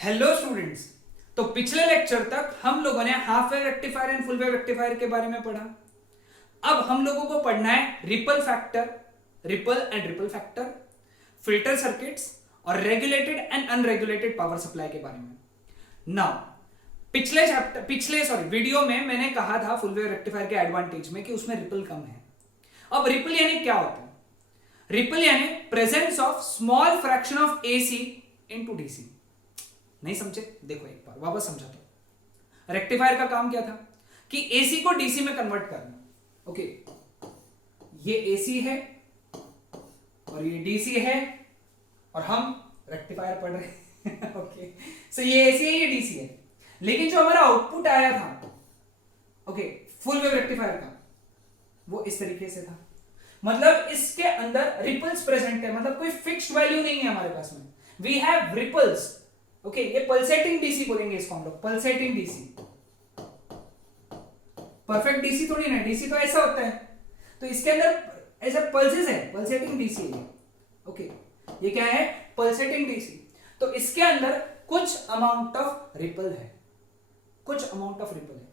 Hello students. तो पिछले lecture तक हम लोगों ने half wave rectifier and full wave rectifier के बारे में पढ़ा। अब हम लोगों को पढ़ना है ripple factor, ripple and ripple factor, filter circuits और regulated and unregulated power supply के बारे में। नाउ पिछले वीडियो में मैंने कहा था फुल वेव रेक्टिफायर के एडवांटेज में कि उसमें रिपल कम है। अब रिपल यानी क्या होता है? रिपल यानी presence of small fraction of AC into DC. नहीं समझे? देखो एक बार वापस समझाता हूं। रेक्टिफायर का काम क्या था कि एसी को डीसी में कन्वर्ट करना। ओके, ये एसी है और ये डीसी है और हम रेक्टिफायर पढ़ रहे हैं। ओके, सो ये एसी है, ये डीसी है, लेकिन जो हमारा आउटपुट आया था ओके फुल वेव रेक्टिफायर का, वो इस तरीके से था। मतलब इसके अंदर रिपल्स प्रेजेंट है, मतलब कोई फिक्स्ड वैल्यू नहीं है हमारे पास में। We have ripples. ओके, ये पल्सेटिंग डीसी बोलेंगे इसको हम लोग, पल्सेटिंग डीसी। परफेक्ट डीसी थोड़ी ना, डीसी तो ऐसा होता है, तो इसके अंदर ऐसा पल्सेस है, पल्सेटिंग डीसी है। ओके, ये क्या है? Pulsating DC. तो इसके अंदर कुछ अमाउंट ऑफ रिपल है, कुछ अमाउंट ऑफ रिपल है।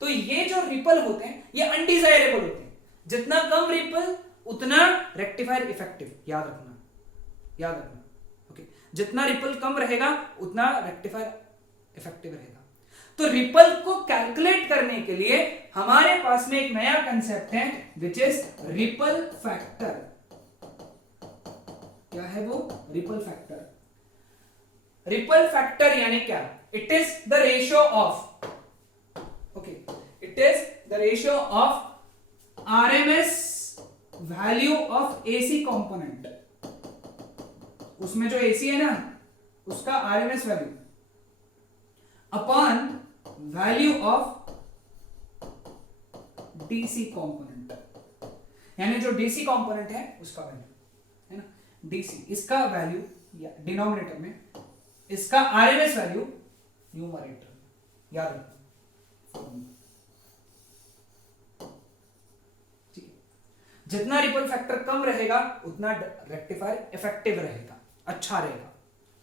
तो ये जो रिपल होते हैं ये अनडिजायरेबल होते हैं। जितना कम रिपल उतना रेक्टिफायर इफेक्टिव। याद रखना, याद रखना। ओके, जितना रिपल कम रहेगा उतना रेक्टिफायर इफेक्टिव रहेगा। तो रिपल को कैलकुलेट करने के लिए हमारे पास में एक नया कंसेप्ट है विच इज रिपल फैक्टर। क्या है वो? Ripple factor. रिपल फैक्टर यानी क्या? It is the ratio of, okay, it is the ratio of RMS value of AC component. उसमें जो एसी है ना, उसका RMS value upon value of DC component, यानी जो डीसी कंपोनेंट है उसका वैल्यू है ना, डीसी, इसका वैल्यू या डिनोमिनेटर में, इसका आरएमएस वैल्यू न्यूमरेटर में। याद रखना, ठीक है। जितना रिपल फैक्टर कम रहेगा उतना रेक्टिफायर इफेक्टिव रहेगा, अच्छा रहेगा।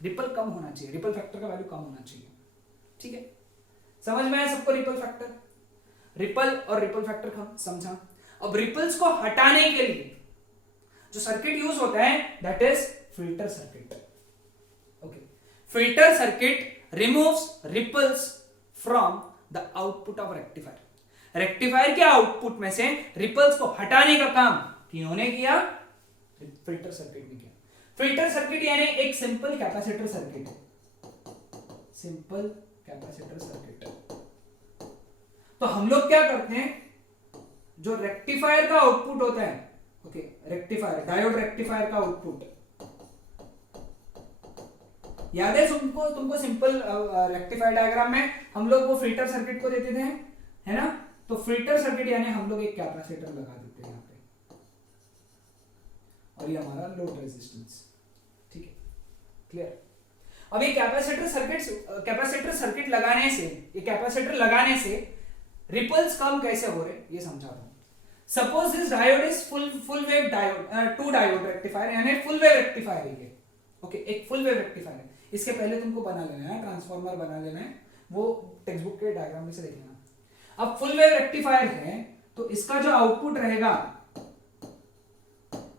रिपल कम होना चाहिए, रिपल फैक्टर का वैल्यू कम होना चाहिए। ठीक है, समझ में आया सबको? रिपल फैक्टर, रिपल और रिपल फैक्टर का समझा। अब रिपल्स को हटाने के लिए जो सर्किट यूज होता है that is filter circuit. Okay, filter circuit removes ripples from the output of rectifier. Rectifier के आउटपुट में से रिपल्स को हटाने का काम किन्होंने किया? फिल्टर सर्किट ने किया। फिल्टर सर्किट यानी एक सिंपल कैपेसिटर सर्किट है, सिंपल कैपेसिटर सर्किट। तो हम लोग क्या करते हैं, जो रेक्टिफायर का आउटपुट होता है, ओके, रेक्टिफायर, डायोड रेक्टिफायर का आउटपुट याद है तुमको सिंपल रेक्टिफायर डायग्राम में हम लोग वो फिल्टर सर्किट को देते थे, है ना? तो फिल्टर सर्किट यानी हम लोग एक कैपेसिटर लगा देते हैं यहाँ पे, और ये हमारा लोड रेजिस्टेंस। ठीक है, क्लियर? अब ये कैपेसिटर सर्किट लगाने से, ये कैपेसिटर लगाने से रिपल्स कम कैसे हो रहे ये समझाता हूं। Suppose this diode is full wave diode, two diode rectifier, यानी फुल वेव रेक्टिफायर है ये। ओके, एक फुल वेव रेक्टिफायर है। इसके पहले तुमको बना लेना है, ट्रांसफार्मर बना लेना है, वो टेक्स्ट बुक के डायग्राम में से देख लेना। अब फुल वेव रेक्टिफायर है तो इसका जो आउटपुट रहेगा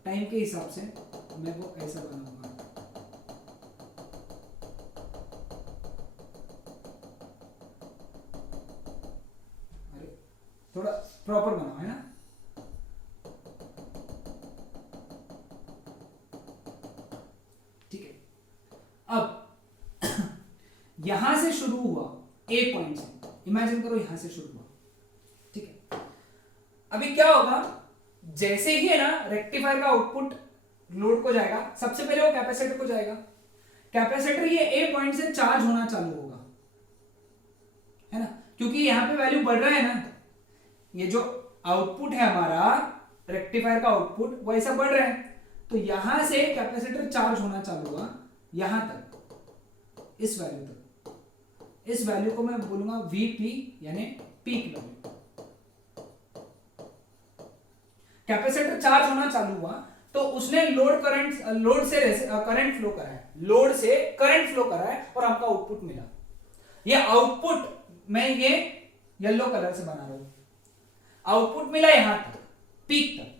टाइम के हिसाब से मैं वो ऐसा बनाऊंगा। अरे थोड़ा प्रॉपर बनाओ, है ना? ठीक है, अब यहां से शुरू हुआ, ए पॉइंट से, इमेजिन करो यहां से शुरू हुआ। ठीक है, अभी क्या होगा, जैसे ही है ना रेक्टिफायर का आउटपुट लोड को जाएगा, सबसे पहले वो कैपेसिटर को जाएगा। कैपेसिटर ये ए पॉइंट से चार्ज होना चालू होगा, है ना? क्योंकि यहां पे वैल्यू बढ़ रहा है ना, ये जो आउटपुट है हमारा रेक्टिफायर का आउटपुट वो ऐसा बढ़ रहा है, तो यहां से कैपेसिटर चार्ज होना चालू हुआ यहां तक, इस वैल्यू तक। इस वैल्यू को मैं बोलूंगा वीपी यानी पीक वैल्यू। कैपेसिटर चार्ज होना चालू हुआ तो तो उसने लोड से करंट फ्लो करा है, लोड से करंट फ्लो करा है और हमको आउटपुट मिला। ये आउटपुट मैं ये येलो कलर से बना रहा हूं, आउटपुट मिला यहां तक, पीक तक।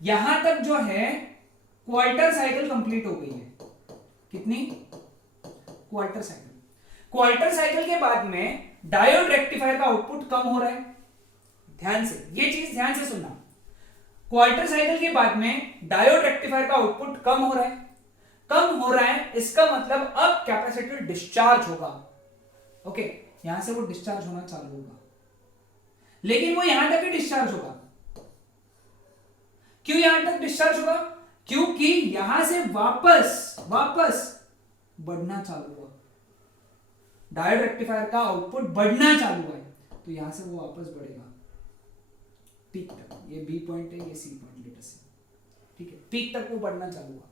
यहां तक जो है क्वार्टर साइकिल कंप्लीट हो गई है। कितनी? Quarter cycle. क्वार्टर साइकिल के बाद में डायोड रेक्टिफायर का आउटपुट कम हो रहा है। ध्यान से, ये चीज ध्यान से सुनना। क्वार्टर साइकिल के बाद में डायोड रेक्टिफायर का आउटपुट कम हो रहा है। कम हो रहा है, इसका मतलब अब कैपेसिटर डिस्चार्ज होगा। ओके, यहां से वो डिस्चार्ज होना चालू होगा, लेकिन वो यहां तक ही डिस्चार्ज होगा। क्यों यहां तक डिस्चार्ज होगा? क्योंकि यहां से वापस बढ़ना चालू हुआ, डायोड रेक्टिफायर का आउटपुट बढ़ना चालू हुआ है, तो यहां से वो वापस बढ़ेगा पीक तक। ये बी पॉइंट है, ये सी पॉइंट लेटर से, ठीक है, पीक तक वो बढ़ना चालू हुआ।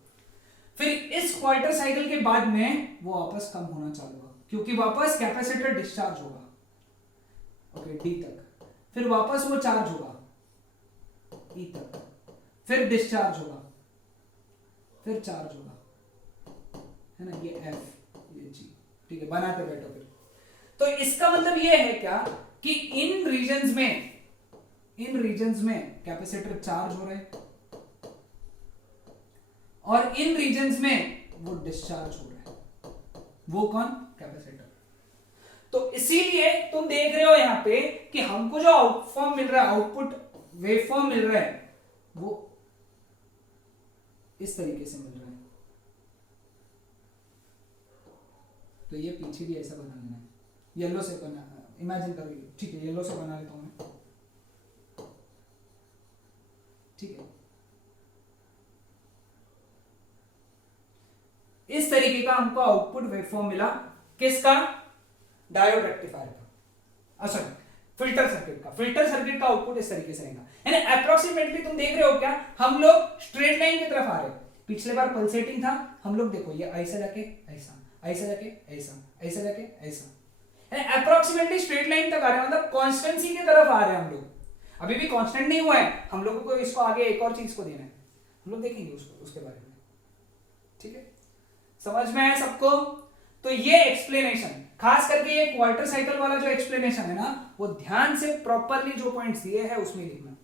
फिर इस क्वार्टर साइकिल के बाद में वो वापस कम होना चालू हुआ, क्योंकि वापस कैपेसिटर डिस्चार्ज होगा, ओके, डी तक। फिर वापस वो चार्ज होगा ई तक, फिर डिस्चार्ज होगा, फिर चार्ज होगा, है ना, ये एफ, ये जी, ठीक है, बनाते बैठो फिर। तो इसका मतलब ये है क्या कि इन रीजन्स में कैपेसिटर चार्ज हो रहे हैं और इन रीजन्स में वो डिस्चार्ज हो रहा है। वो कौन? कैपेसिटर। तो इसीलिए तुम देख रहे हो यहां पे कि हमको जो आउटफॉर्म मिल रहा है, आउटपुट वेवफॉर्म मिल रहा है, वो इस तरीके से मिल रहा है। तो ये पीछे भी ऐसा बना लेना है, येलो से बना, इमेजिन करो, ठीक है, येलो से बना लेता हूं मैं, ठीक है। इस तरीके का हमको आउटपुट वेवफॉर्म मिला, किसका? डायोड रेक्टिफायर का, सॉरी, फिल्टर सर्किट का। फिल्टर सर्किट का आउटपुट इस तरीके से रहेगा, यानी अप्रोक्सीमेटली तुम देख रहे हो क्या, हम लोग स्ट्रेट लाइन की तरफ आ रहे हैं। पिछले बार पल्सेटिंग था, हम लोग देखो ये ऐसा जाके ऐसा, ऐसा जाके ऐसा, ऐसा जाके ऐसा, यानी अप्रोक्सीमेटली स्ट्रेट लाइन तक आ रहे हैं, मतलब कांस्टेंसी की तरफ आ रहे हैं हम लोग। अभी भी कांस्टेंट नहीं हुआ है, हम लोगों को इसको आगे एक और चीज को देना है, हम लोग देखेंगे उसको, उसके बारे में, ठीक है। समझ में आया सबको? तो ये एक्सप्लेनेशन, खास करके ये क्वार्टर साइकिल वाला जो एक्सप्लेनेशन है ना, वो ध्यान से प्रॉपरली जो पॉइंट्स दिए हैं उसमें लिखना।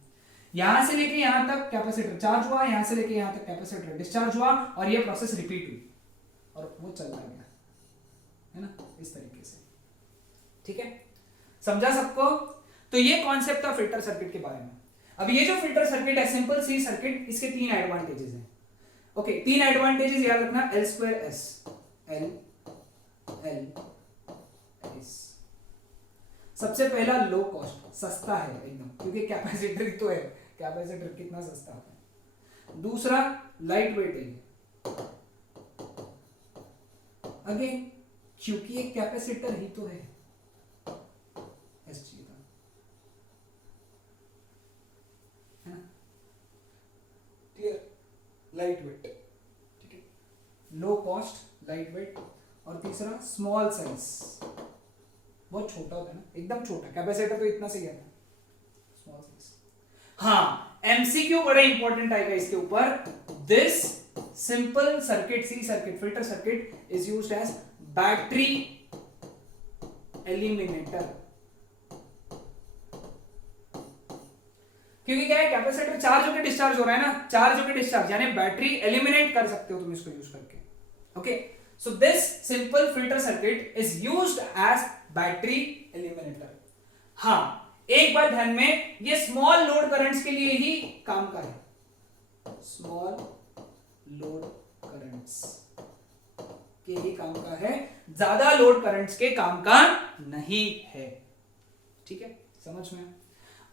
यहां से लेके यहां तक कैपेसिटर चार्ज हुआ, यहां से लेके यहां तक कैपेसिटर डिस्चार्ज हुआ, और ये प्रोसेस रिपीट हुई और वो चलता गया, है ना, इस तरीके से, ठीक है। समझा सबको? तो ये कॉन्सेप्ट था फिल्टर सर्किट के बारे में। अब ये जो फिल्टर सर्किट है, सिंपल सी सर्किट, इसके 3 एडवांटेजेस हैं। ओके, 3 एडवांटेजेस याद रखना, L square S, L S। सबसे पहला लो कॉस्ट, सस्ता है एकदम, क्योंकि कैपेसिटर ही तो है, कैपेसिटर कितना सस्ता होता है। दूसरा लाइट वेट है, अगेन क्योंकि एक कैपेसिटर ही तो है, एस चाहिए था, है ना, क्लियर, लाइट वेट, ठीक है, लो कॉस्ट, लाइट वेट, और तीसरा स्मॉल साइज, बहुत छोटा होता है ना, एकदम छोटा, कैपेसिटर तो इतना सही है ना, स्मॉल साइज। हाँ, एमसीक्यू बड़ा इंपॉर्टेंट आएगा इसके ऊपर। This simple circuit, C circuit, filter circuit is used as battery eliminator. क्योंकि क्या है, कैपेसिटर चार्ज होकर डिस्चार्ज हो रहा है ना, चार्ज होकर डिस्चार्ज, यानी बैटरी एलिमिनेट कर सकते हो तुम इसको यूज करके। Okay, so this simple filter circuit is used as battery eliminator. हाँ, एक बात ध्यान में, ये स्मॉल लोड करंट्स के लिए ही काम का है, स्मॉल लोड करंट्स के ही काम का है, ज्यादा लोड करंट्स के काम का नहीं है, ठीक है, समझ में?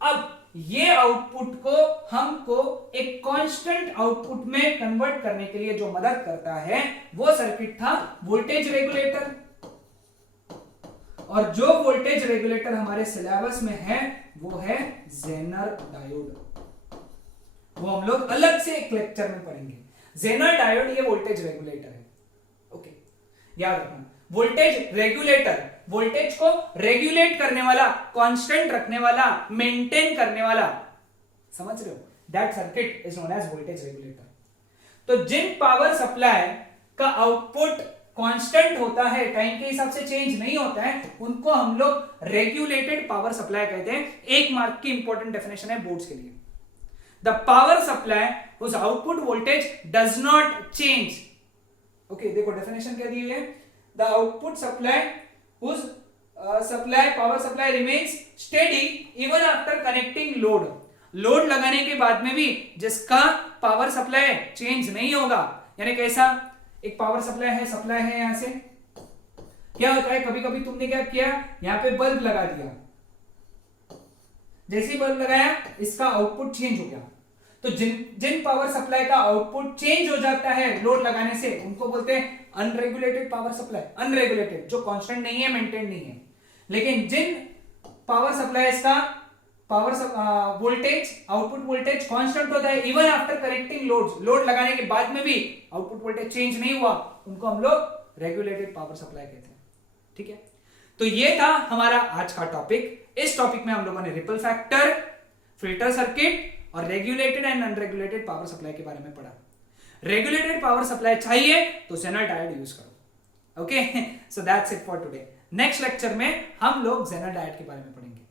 अब ये आउटपुट को हमको एक कांस्टेंट आउटपुट में कन्वर्ट करने के लिए जो मदद करता है, वो सर्किट था वोल्टेज रेगुलेटर। और जो वोल्टेज रेगुलेटर हमारे सिलेबस में है वो है जेनर डायोड। वो हम लोग अलग से एक लेक्चर में पढ़ेंगे। जेनर डायोड ये वोल्टेज रेगुलेटर है। ओके, याद रखना, वोल्टेज रेगुलेटर, वोल्टेज को रेगुलेट करने वाला, कांस्टेंट रखने वाला, मेंटेन करने वाला, समझ रहे हो? That circuit is known as voltage regulator. तो जिन पावर सप्लाई का आउटपुट कांस्टेंट होता है, टाइम के हिसाब से चेंज नहीं होता है, उनको हम लोग रेगुलेटेड पावर सप्लाई कहते हैं। एक मार्क की इंपॉर्टेंट डेफिनेशन है बोर्ड्स के लिए। The power supply whose output voltage does not change. Okay, देखो डेफिनेशन क्या दी हुई है। The output supply whose power supply remains steady even after connecting load. Load लगाने के बाद में भी जिसका पावर सप्लाई चेंज नहीं होगा, यानी कैसा, एक पावर सप्लाई है यहां से, क्या होता है, कभी कभी तुमने क्या किया, यहां पे बल्ब लगा दिया, जैसे ही बल्ब लगाया इसका आउटपुट चेंज हो गया। तो जिन पावर सप्लाई का आउटपुट चेंज हो जाता है लोड लगाने से, उनको बोलते हैं अनरेगुलेटेड पावर सप्लाई। अनरेगुलेटेड, जो कांस्टेंट नहीं है, मेंटेन नहीं है। लेकिन जिन पावर सप्लाईज का power voltage, output voltage constant होता है इवन आफ्टर कनेक्टिंग लोड लगाने के बाद में भी आउटपुट वोल्टेज चेंज नहीं हुआ, उनको हम लोग रेगुलेटेड पावर सप्लाई कहते हैं। ठीक है, तो ये था हमारा आज का टॉपिक। इस टॉपिक में हम लोगों ने रिपल फैक्टर, फिल्टर सर्किट और regulated and unregulated power supply के बारे में पढ़ा। रेगुलेटेड पावर सप्लाई चाहिए तो जेनर डायोड यूज करो। Okay, so that's it for today. Next lecture में हम लोग जेनर डायोड के बारे में पढ़ेंगे।